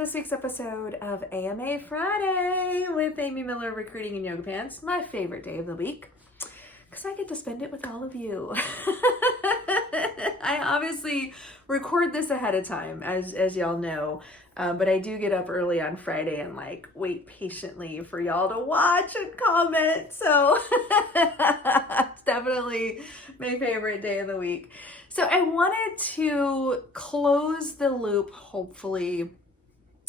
this week's episode of AMA Friday with Amy Miller, Recruiting in Yoga Pants, my favorite day of the week, because I get to spend it with all of you. I obviously record this ahead of time, as y'all know, but I do get up early on Friday and wait patiently for y'all to watch and comment, so it's definitely my favorite day of the week. So I wanted to close the loop, hopefully,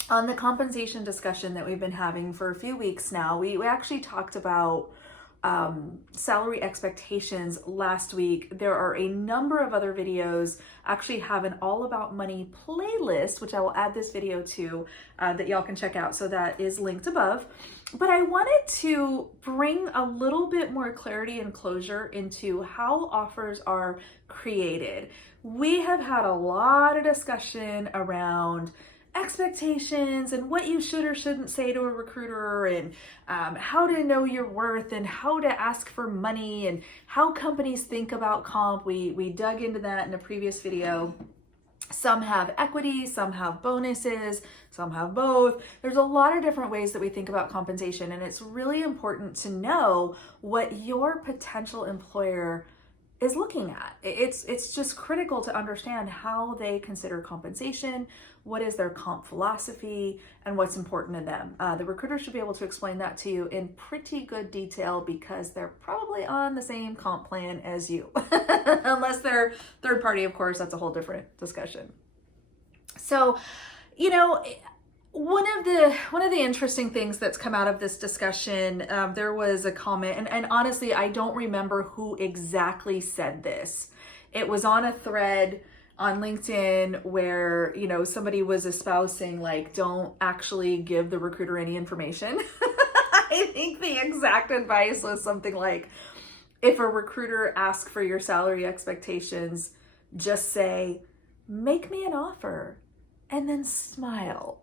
on the compensation discussion that we've been having for a few weeks now. We actually talked about salary expectations last week. There are a number of other videos. I actually have an All About Money playlist, which I will add this video to, that y'all can check out. So that is linked above. But I wanted to bring a little bit more clarity and closure into how offers are created. We have had a lot of discussion around expectations and what you should or shouldn't say to a recruiter, and how to know your worth and how to ask for money and how companies think about comp. We dug into that in a previous video. Some have equity, some have bonuses, some have both. There's a lot of different ways that we think about compensation, and it's really important to know what your potential employer is looking at. It's just critical to understand how they consider compensation, what is their comp philosophy, and what's important to them. The recruiter should be able to explain that to you in pretty good detail, because they're probably on the same comp plan as you. Unless they're third party, of course, that's a whole different discussion. So, one of the interesting things that's come out of this discussion, there was a comment, and honestly, I don't remember who exactly said this. It was on a thread on LinkedIn where, somebody was espousing, don't actually give the recruiter any information. I think the exact advice was something like, if a recruiter asks for your salary expectations, just say, make me an offer, and then smile.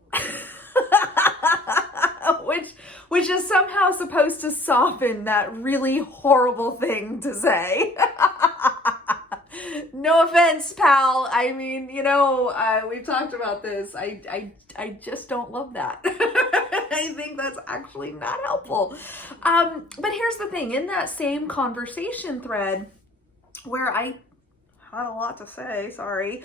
which is somehow supposed to soften that really horrible thing to say. No offense, pal. I mean, we've talked about this. I just don't love that. I think that's actually not helpful. But here's the thing. In that same conversation thread, where I had a lot to say, sorry,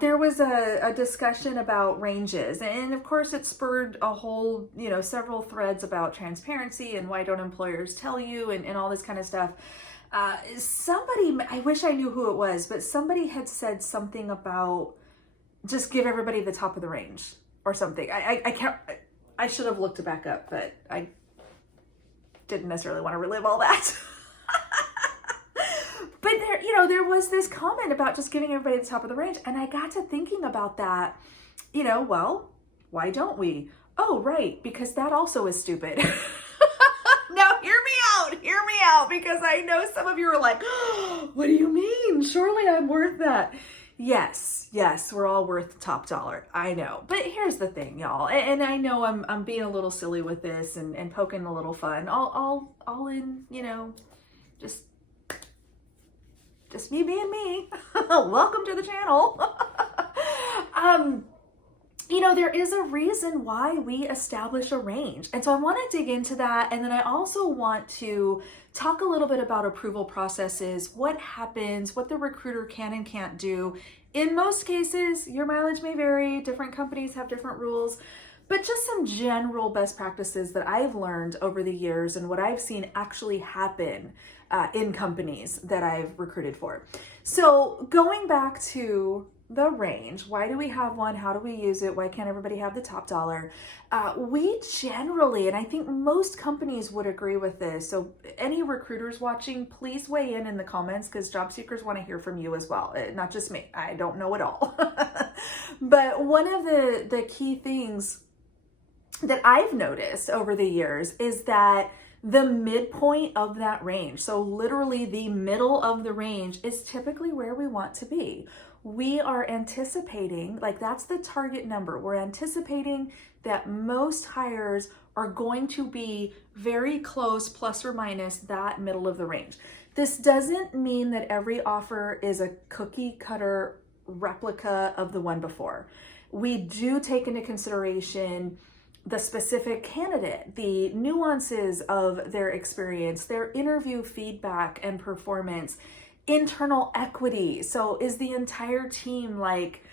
there was a discussion about ranges. And of course, it spurred a whole, several threads about transparency and why don't employers tell you, and all this kind of stuff. Somebody, I wish I knew who it was, but somebody had said something about just give everybody the top of the range or something. I should have looked it back up, but I didn't necessarily want to relive all that. But there was this comment about just giving everybody the top of the range. And I got to thinking about that, well, why don't we? Oh, right, because that also is stupid. Now, hear me out, because I know some of you are like, oh, what do you mean? Surely I'm worth that. Yes, we're all worth top dollar. I know. But here's the thing, y'all. And I know I'm being a little silly with this and poking a little fun. All in, just me being me. Welcome to the channel. There is a reason why we establish a range. And so I want to dig into that. And then I also want to talk a little bit about approval processes, what happens, what the recruiter can and can't do. In most cases, your mileage may vary. Different companies have different rules. But just some general best practices that I've learned over the years and what I've seen actually happen in companies that I've recruited for. So going back to the range, why do we have one? How do we use it? Why can't everybody have the top dollar? We generally, and I think most companies would agree with this, so any recruiters watching, please weigh in the comments, because job seekers want to hear from you as well, not just me. I don't know it all. But one of the key things that I've noticed over the years is that the midpoint of that range, so literally the middle of the range, is typically where we want to be. We are anticipating, that's the target number. We're anticipating that most hires are going to be very close, plus or minus that middle of the range. This doesn't mean that every offer is a cookie cutter replica of the one before. we do take into consideration the specific candidate, the nuances of their experience, their interview feedback and performance, internal equity. So is the entire team like,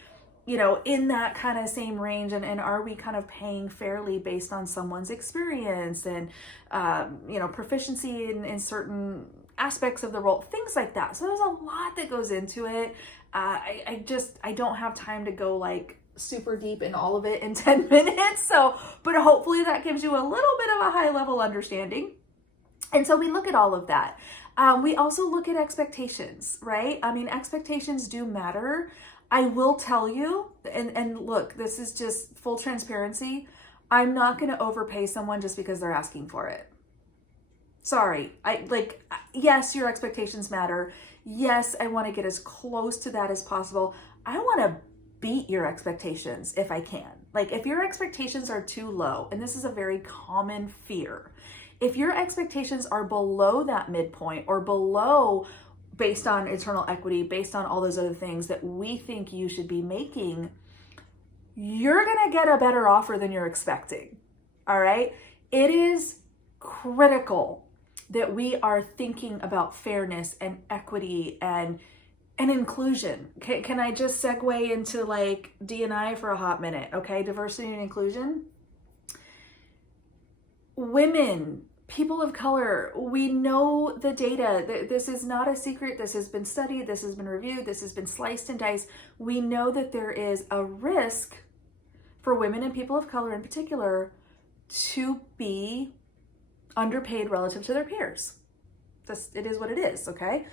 in that kind of same range, and are we kind of paying fairly based on someone's experience and, proficiency in certain aspects of the role, things like that. So there's a lot that goes into it. I don't have time to go like super deep in all of it in 10 minutes. But hopefully that gives you a little bit of a high level understanding. And so we look at all of that. We also look at expectations, right? I mean, expectations do matter. I will tell you, and look, this is just full transparency. I'm not going to overpay someone just because they're asking for it. Sorry. Yes, your expectations matter. Yes, I want to get as close to that as possible. I want to beat your expectations if I can. Like if your expectations are too low, and this is a very common fear, if your expectations are below that midpoint or below based on internal equity, based on all those other things that we think you should be making, you're going to get a better offer than you're expecting. All right. It is critical that we are thinking about fairness and equity and inclusion. Can I just segue into like D&I for a hot minute? Okay. Diversity and inclusion. Women, people of color, we know the data. This is not a secret. This has been studied. This has been reviewed. This has been sliced and diced. We know that there is a risk for women and people of color in particular to be underpaid relative to their peers. It is what it is, okay?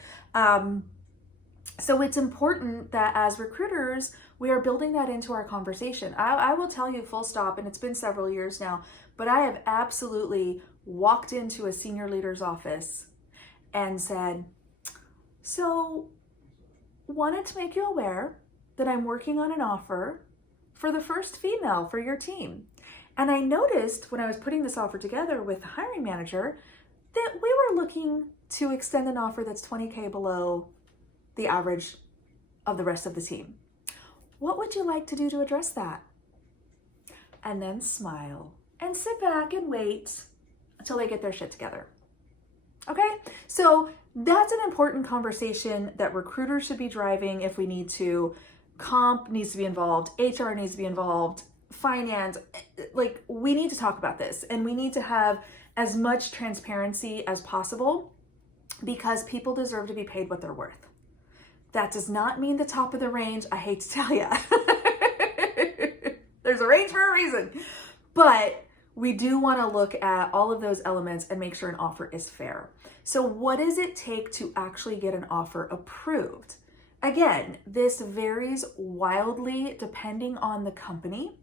So it's important that as recruiters, we are building that into our conversation. I will tell you full stop, and it's been several years now, but I have absolutely walked into a senior leader's office and said, so wanted to make you aware that I'm working on an offer for the first female for your team. And I noticed when I was putting this offer together with the hiring manager that we were looking to extend an offer that's $20K below the average of the rest of the team. What would you like to do to address that? And then smile and sit back and wait until they get their shit together. Okay? So that's an important conversation that recruiters should be driving if we need to. Comp needs to be involved. HR needs to be involved. Finance. Like, we need to talk about this, and we need to have as much transparency as possible because people deserve to be paid what they're worth. That does not mean the top of the range. I hate to tell you. There's a range for a reason. But we do want to look at all of those elements and make sure an offer is fair. So what does it take to actually get an offer approved? Again, this varies wildly depending on the company,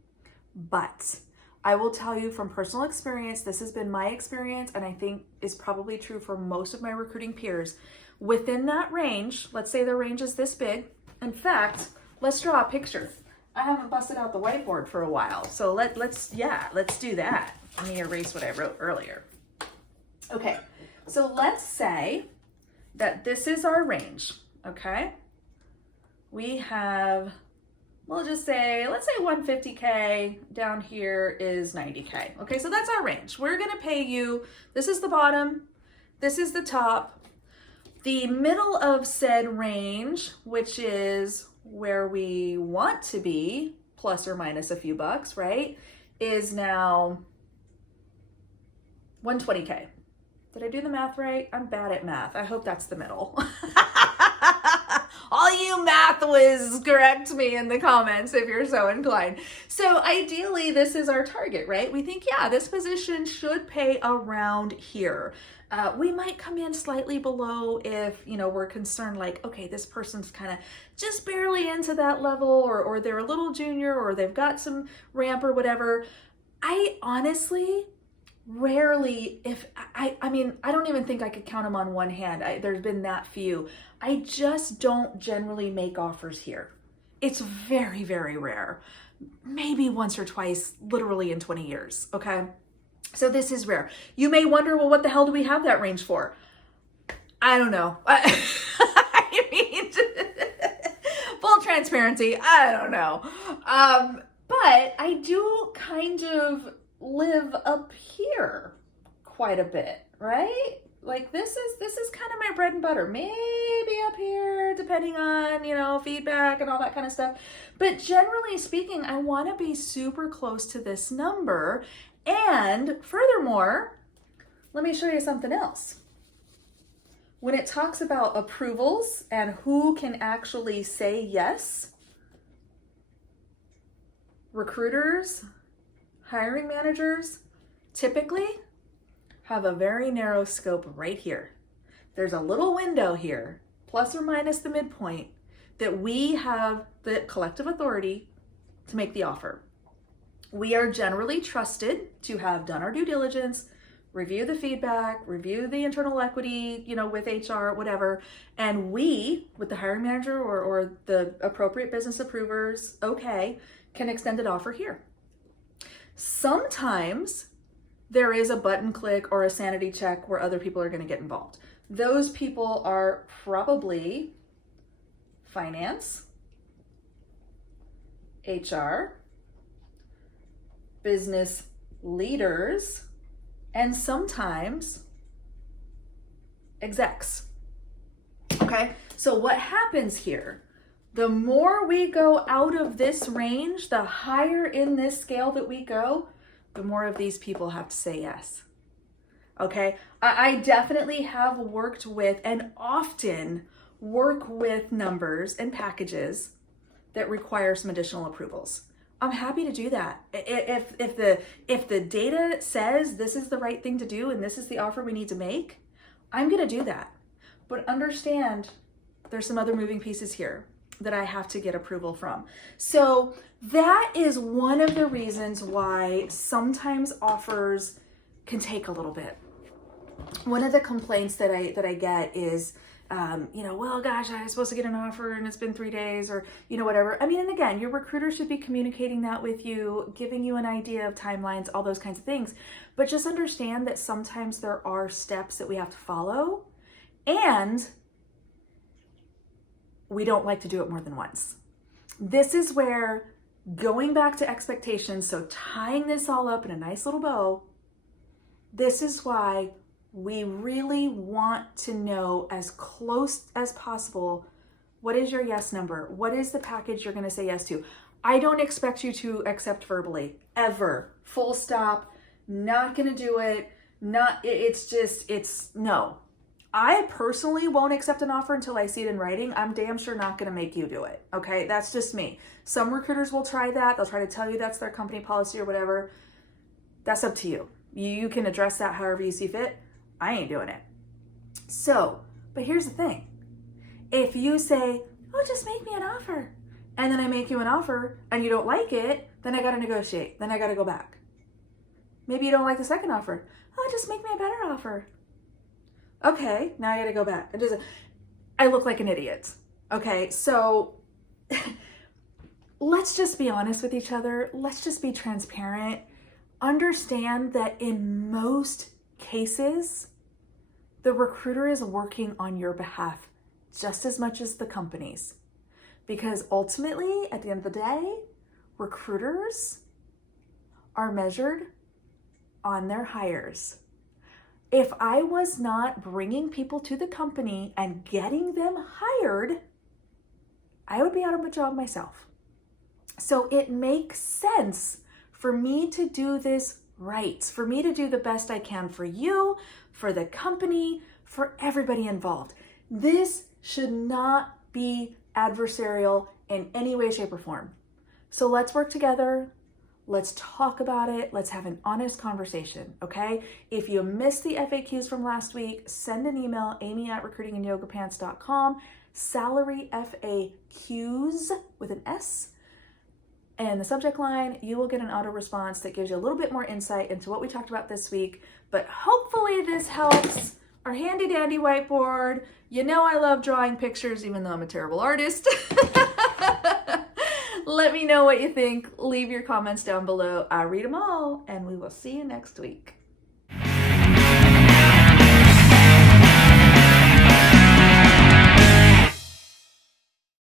but I will tell you from personal experience, this has been my experience, and I think is probably true for most of my recruiting peers. Within that range, let's say the range is this big. In fact, let's draw a picture. I haven't busted out the whiteboard for a while, so let's do that. Let me erase what I wrote earlier. Okay, so let's say that this is our range, okay? We have, we'll just say, let's say 150K, down here is 90K. Okay, so that's our range. We're gonna pay you, this is the bottom, this is the top. The middle of said range, which is where we want to be, plus or minus a few bucks, right, is now 120K. Did I do the math right? I'm bad at math. I hope that's the middle. All you math whiz, correct me in the comments if you're so inclined. So ideally, this is our target, right? We think, yeah, this position should pay around here. We might come in slightly below if, we're concerned like, okay, this person's kind of just barely into that level, or they're a little junior, or they've got some ramp or whatever. I honestly rarely, I don't even think I could count them on one hand. There's been that few. I just don't generally make offers here. It's very, very rare. Maybe once or twice, literally in 20 years, okay? So this is rare. You may wonder, well, what the hell do we have that range for? I don't know. I mean, full transparency, I don't know. But I do kind of live up here quite a bit, right? Like this is kind of my bread and butter. Maybe up here, depending on, feedback and all that kind of stuff. But generally speaking, I want to be super close to this number. And furthermore, let me show you something else. When it talks about approvals and who can actually say yes, recruiters, hiring managers typically have a very narrow scope right here. There's a little window here, plus or minus the midpoint, that we have the collective authority to make the offer. We are generally trusted to have done our due diligence, review the feedback, review the internal equity, with HR, whatever. And we, with the hiring manager or the appropriate business approvers, can extend an offer here. Sometimes there is a button click or a sanity check where other people are going to get involved. Those people are probably finance, HR, business leaders, and sometimes execs. Okay, so what happens here? The more we go out of this range, the higher in this scale that we go, the more of these people have to say yes. Okay, I definitely have worked with and often work with numbers and packages that require some additional approvals. I'm happy to do that. If the data says this is the right thing to do and this is the offer we need to make, I'm gonna do that. But understand there's some other moving pieces here that I have to get approval from. So that is one of the reasons why sometimes offers can take a little bit. One of the complaints that I get is, well, gosh, I was supposed to get an offer and it's been 3 days or, whatever. I mean, and again, your recruiter should be communicating that with you, giving you an idea of timelines, all those kinds of things. But just understand that sometimes there are steps that we have to follow, and we don't like to do it more than once. This is where going back to expectations, so tying this all up in a nice little bow, this is why we really want to know as close as possible, what is your yes number? What is the package you're going to say yes to? I don't expect you to accept verbally, ever. Full stop. Not going to do it. It's no. I personally won't accept an offer until I see it in writing. I'm damn sure not going to make you do it. Okay, that's just me. Some recruiters will try that. They'll try to tell you that's their company policy or whatever. That's up to you. You can address that however you see fit. I ain't doing it. So, but here's the thing. If you say, oh, just make me an offer, and then I make you an offer and you don't like it, then I got to negotiate. Then I got to go back. Maybe you don't like the second offer. Oh, just make me a better offer. Okay, now I got to go back. I look like an idiot. Okay, so let's just be honest with each other. Let's just be transparent. Understand that in most cases, the recruiter is working on your behalf just as much as the companies. Because ultimately, at the end of the day, recruiters are measured on their hires. If I was not bringing people to the company and getting them hired, I would be out of a job myself. So it makes sense for me to do this right, for me to do the best I can for you, for the company, for everybody involved. This should not be adversarial in any way, shape, or form. So let's work together. Let's talk about it. Let's have an honest conversation, okay? If you missed the FAQs from last week, send an email, amy@recruitinginyogapants.com, salary FAQs with an S. And the subject line, you will get an auto response that gives you a little bit more insight into what we talked about this week. But hopefully this helps. Our handy dandy whiteboard. You know I love drawing pictures even though I'm a terrible artist. Let me know what you think. Leave your comments down below. I read them all, and we will see you next week.